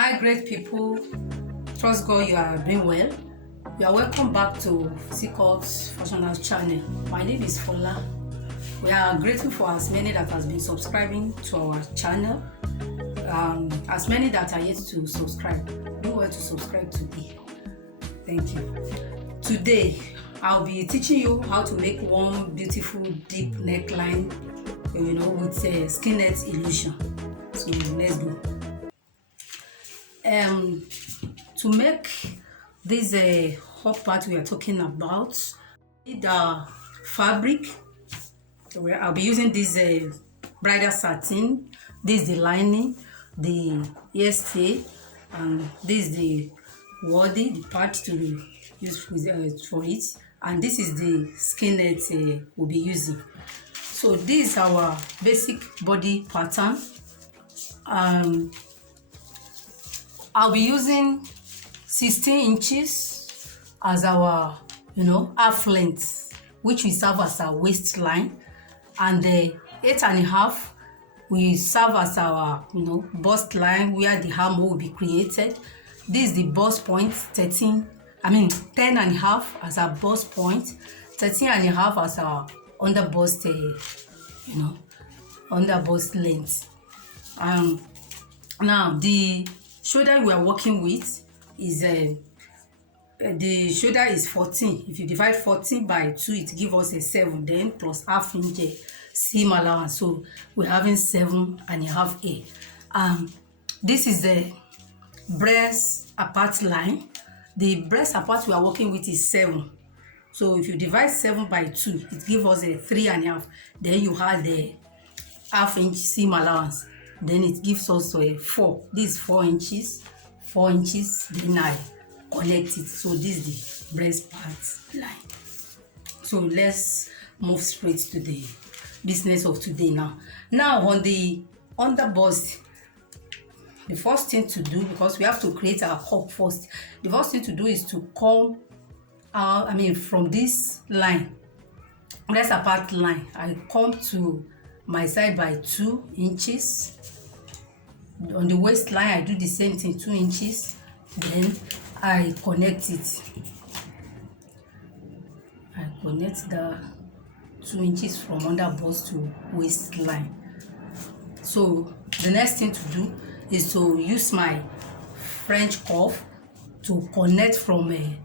Hi, great people. Trust God you are doing well. You are welcome back to Physique Functional channel. My name is Fola. We are grateful for as many that has been subscribing to our channel. As many that are yet to subscribe, do well to subscribe today. Thank you. Today, I'll be teaching you how to make one beautiful deep neckline, with a skin net illusion. So let's go. To make this hot part we are talking about, the fabric. I'll be using this bridal satin. This is the lining, the EST, and this is the wording, the part to use for it, and this is the skin net we'll be using. So this is our basic body pattern. I'll be using 16 inches as our half length, which will serve as our waistline, and the 8.5 will serve as our bust line, where the arm will be created. This is the bust point, 10.5 as our bust point, 13.5 as our under bust under bust length. Now the shoulder we are working with is the shoulder is 14. If you divide 14 by 2, it gives us a 7, then plus half inch seam allowance, so we're having 7.5A. This is the breast apart line. The breast apart we are working with is 7, so if you divide 7 by 2, it gives us a 3.5. Then you have the half inch seam allowance, then it gives us a 4. This is 4 inches, 4 inches, then I connect it. So this is the breast part line. So let's move straight to the business of today now. Now on the under bust, the first thing to do, because we have to create our cup first, the first thing to do is to come out, from this line, breast apart line, I come to my side by 2 inches. On the waistline, I do the same thing, 2 inches. Then I connect it. I connect the 2 inches from under bust to waistline. So the next thing to do is to use my French cuff to connect from a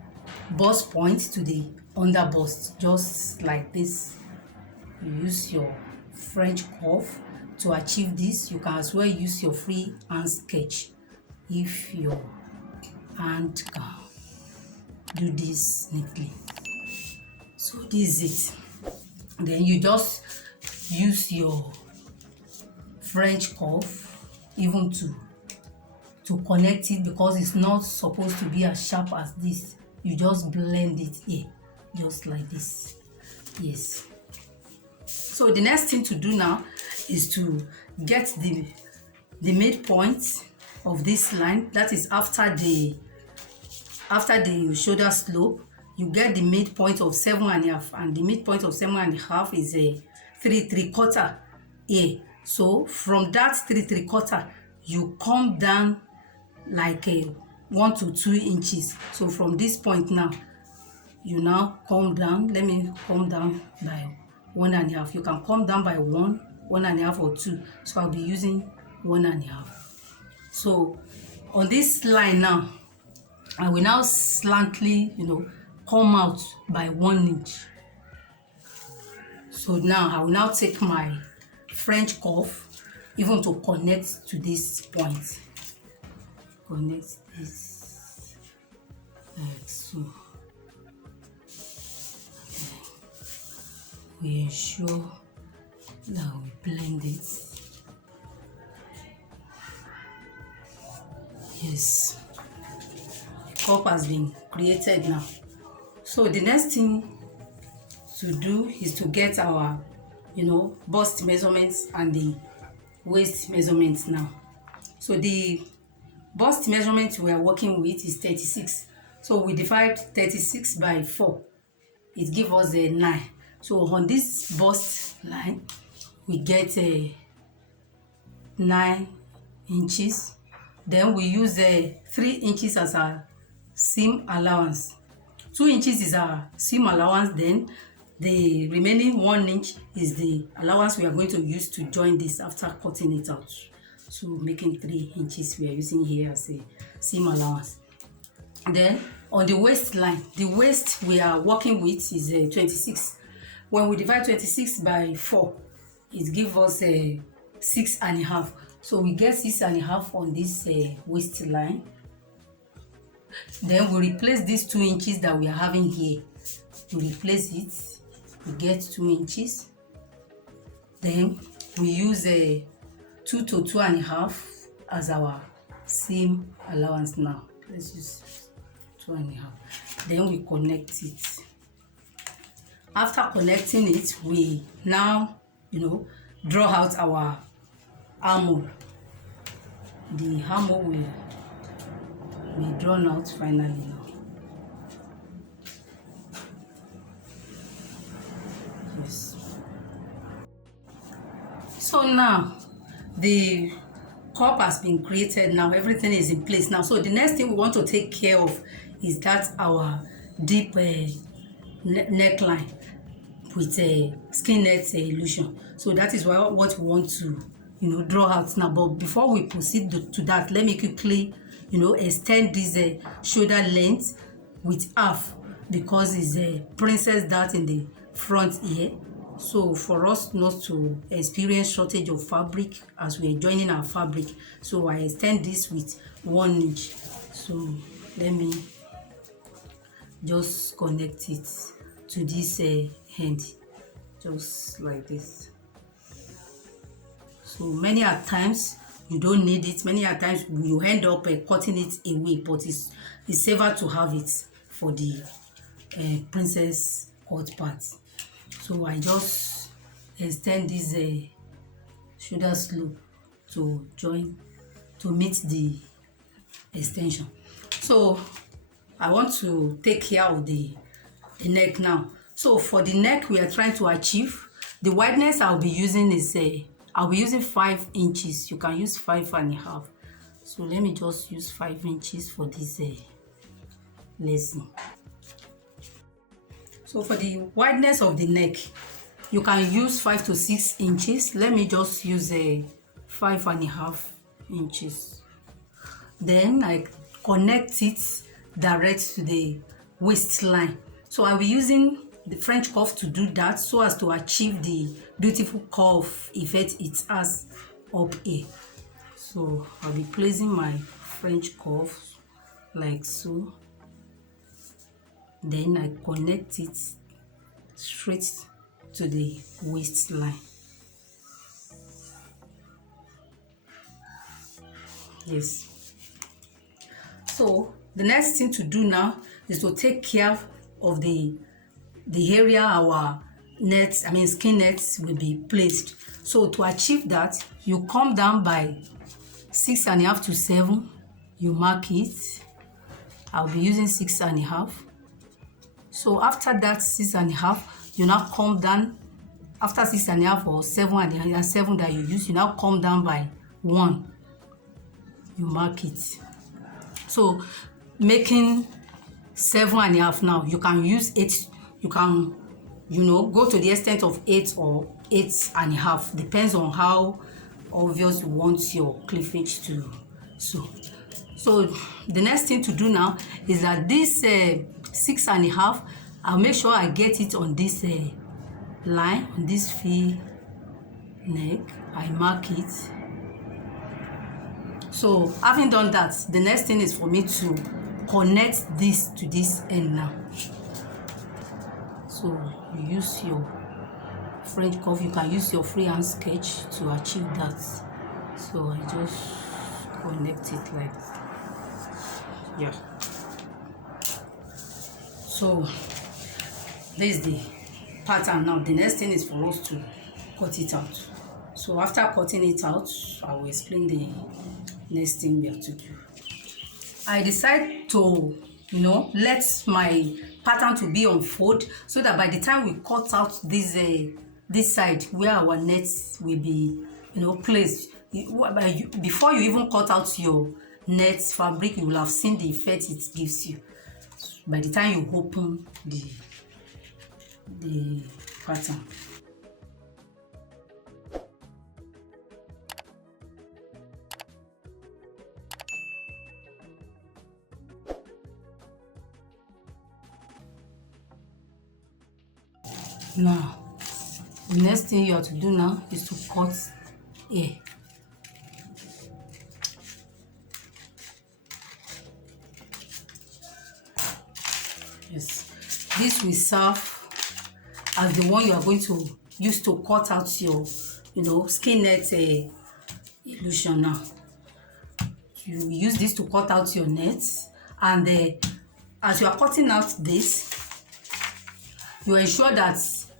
bust point to the under bust, just like this. You use your French cuff to achieve this. You can as well use your free hand sketch if your hand can do this neatly. So this is it. Then you just use your French cuff even to connect it, because it's not supposed to be as sharp as this. You just blend it here, just like this. Yes. So the next thing to do now is to get the midpoint of this line. That is after the shoulder slope, you get the midpoint of 7.5, and the midpoint of 7.5 is a 3/3 here. So from that 3/3, you come down like a 1 to 2 inches. So from this point now, you now come down. Let me come down by 1.5. You can come down by 1.5 or 2. So I'll be using 1.5. So on this line now, I will now slantly, come out by 1 inch. So now I will now take my French cuff even to connect to this point. Connect this like so. Okay. We ensure that we blend it. Yes, the cup has been created now. So the next thing to do is to get our bust measurements and the waist measurements now. So the bust measurement we are working with is 36. So we divide 36 by 4. It gives us a 9. So on this bust line, we get a 9 inches Then we use 3 inches as our seam allowance. 2 inches is our seam allowance, then the remaining 1 inch is the allowance we are going to use to join this after cutting it out. So making 3 inches we are using here as a seam allowance. Then on the waistline, the waist we are working with is 26. When we divide 26 by 4, it gives us 6.5. So we get 6.5 on this waistline. Then we replace these 2 inches that we are having here. We replace it, we get 2 inches. Then we use 2 to 2.5 as our seam allowance now. Let's use 2.5. Then we connect it. After connecting it, we now, draw out our armhole. The armhole will be drawn out finally now. Yes. So now the cup has been created. Now everything is in place now. So the next thing we want to take care of is that our deep neckline with a skin net illusion. So that is what we want to draw out now. But before we proceed to that, let me quickly extend this shoulder length with half, because it's a princess dart in the front here. So for us not to experience shortage of fabric as we are joining our fabric, so I extend this with 1 inch. So let me just connect it to this end, just like this. So many a times you don't need it, many a times you end up cutting it away, but it's safer to have it for the princess cut part. So I just extend this shoulder slope to join to meet the extension. So I want to take care of the neck now. So for the neck we are trying to achieve, the wideness I'll be using is I'll be using 5 inches. You can use 5.5. So let me just use 5 inches for this lacing. So for the wideness of the neck, you can use 5 to 6 inches. Let me just use 5.5 inches. Then I connect it direct to the waistline. So I'll be using the French cuff to do that, so as to achieve the beautiful curve effect it has up here. So I'll be placing my French cuff like so. Then I connect it straight to the waistline. Yes. So the next thing to do now is to take care of the area our nets, skin nets will be placed. So to achieve that, you come down by 6.5 to 7. You mark it. I'll be using 6.5. So after that 6.5, you now come down. After 6.5 or 7 that you use, you now come down by 1. You mark it. So making 7.5 now, you can use 8. You can, go to the extent of 8 or 8.5. Depends on how obvious you want your cleavage to. So the next thing to do now is that this 6.5, I'll make sure I get it on this line, on this V neck. I mark it. So having done that, the next thing is for me to connect this to this end now. So you use your French cuff. You can use your freehand sketch to achieve that. So I just connect it like that. Yeah. So this is the pattern now. The next thing is for us to cut it out. So after cutting it out, I will explain the next thing we have to do. I decide to let my pattern to be on fold, so that by the time we cut out this side where our nets will be placed, before you even cut out your net fabric, you will have seen the effect it gives you by the time you open the pattern. Now, the next thing you have to do now is to cut here. Yes, this will serve as the one you are going to use to cut out your, skin net illusion. Now, you use this to cut out your nets, and as you are cutting out this, you ensure that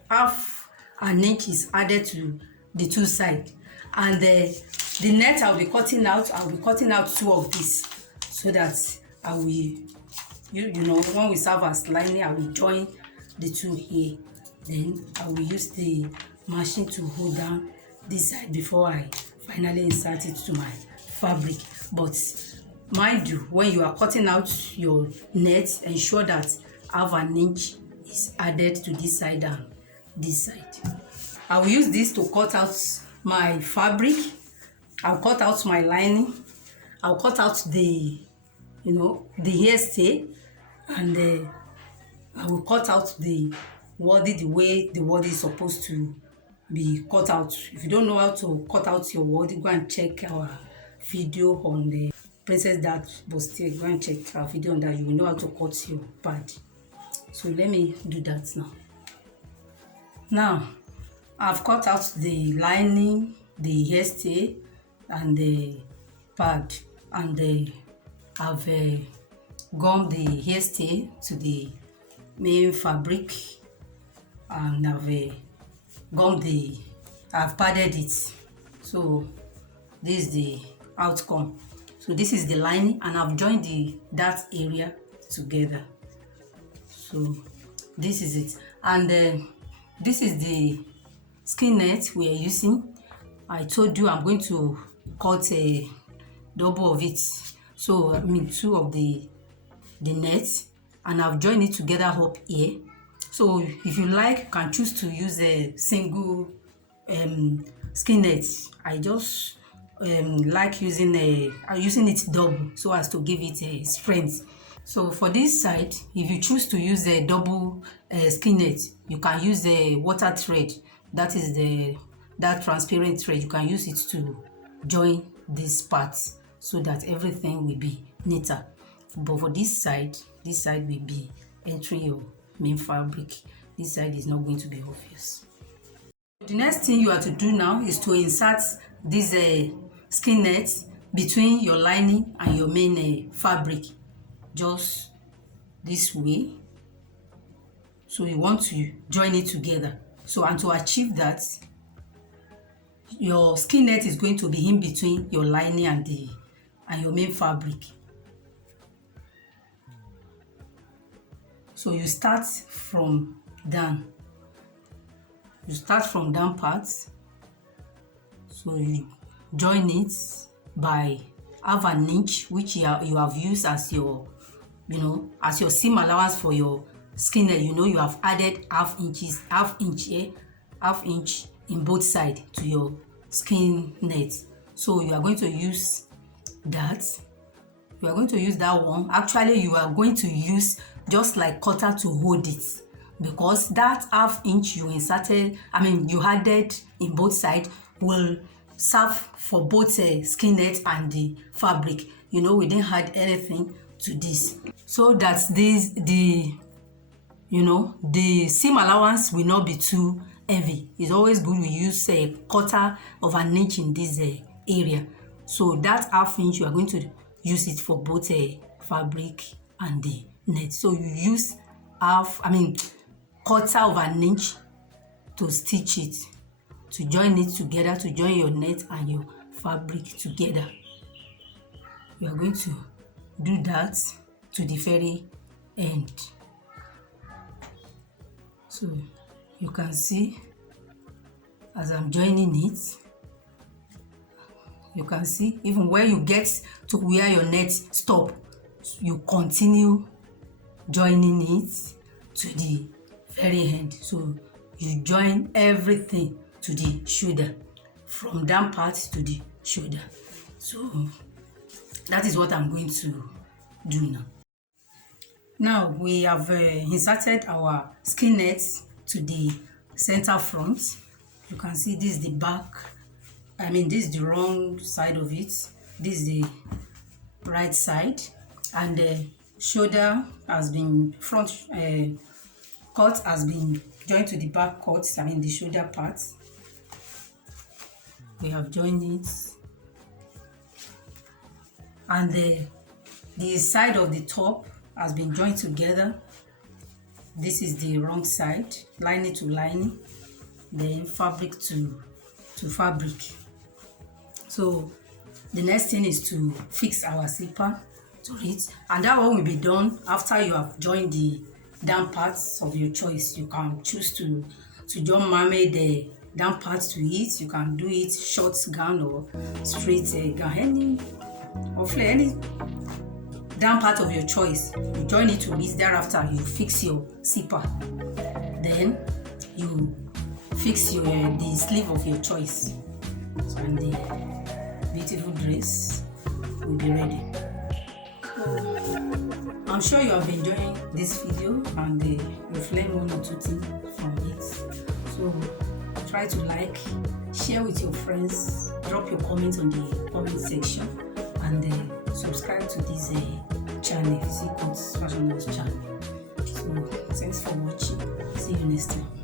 half an inch is added to the two sides, and the net I'll be cutting out 2 of these, so that I will, when we serve as lining, I will join the two here. Then I will use the machine to hold down this side before I finally insert it to my fabric. But mind you, when you are cutting out your net, ensure that half an inch is added to this side and this side. I will use this to cut out my fabric. I'll cut out my lining. I'll cut out the hairstay, and I will cut out the wording the way the wording is supposed to be cut out. If you don't know how to cut out your wording, go and check our video on the Princess That Bustier. Go and check our video on that. You will know how to cut your pad. So let me do that now. Now, I've cut out the lining, the hairstay, and the pad, and I've gummed the hairstay to the main fabric, and I've padded it. So this is the outcome. So this is the lining, and I've joined that area together. So this is it, and this is the skin net we are using. I told you I'm going to cut a double of it, so 2 of the net, and I've joined it together up here. So if you like, you can choose to use a single skin net. I just like using it double, so as to give it a strength. So for this side, if you choose to use a double skin net, you can use the water thread. That is that transparent thread. You can use it to join these parts so that everything will be neater. But for this side will be entering your main fabric. This side is not going to be obvious. The next thing you have to do now is to insert this skin net between your lining and your main fabric, just this way. So you want to join it together. So, and to achieve that, your skin net is going to be in between your lining and your main fabric. So you start from down. You start from down parts. So you join it by half an inch, which you have used as your, as your seam allowance for your skin net. You have added half inch in both sides to your skin net. So you are going to use that. You are going to use that one. Actually, you are going to use just like cutter to hold it, because that half inch you added in both sides will serve for both skin net and the fabric. We didn't add anything to this, so that the seam allowance will not be too heavy. It's always good we use a quarter of an inch in this area. So that half inch, you are going to use it for both fabric and the net. So you use quarter of an inch to stitch it, to join it together, to join your net and your fabric together. You are going to do that to the very end. So you can see as I'm joining it, You can see even where you get to where your net stop, you continue joining it to the very end. So you join everything to the shoulder, from down part to the shoulder. So that is what I'm going to do now. Now we have inserted our skin net to the center front. You can see this is the back. This is the wrong side of it. This is the right side, and the shoulder has been front cut has been joined to the back cut. The shoulder part. We have joined it, and the side of the top has been joined together. This is the wrong side, lining to lining, then fabric to fabric. So the next thing is to fix our zipper to it, and that one will be done after you have joined the down parts of your choice. You can choose to just marry the down parts to it. You can do it short gown or straight gown, any down part of your choice. You join it to it. Thereafter, you fix your zipper. Then you fix the sleeve of your choice, and the beautiful dress will be ready. I'm sure you have been enjoying this video and you've learned one or two things from it. So try to like, share with your friends, drop your comments on the comment section, and subscribe to this channel, Physique Fashion House channel. So thanks for watching. See you next time.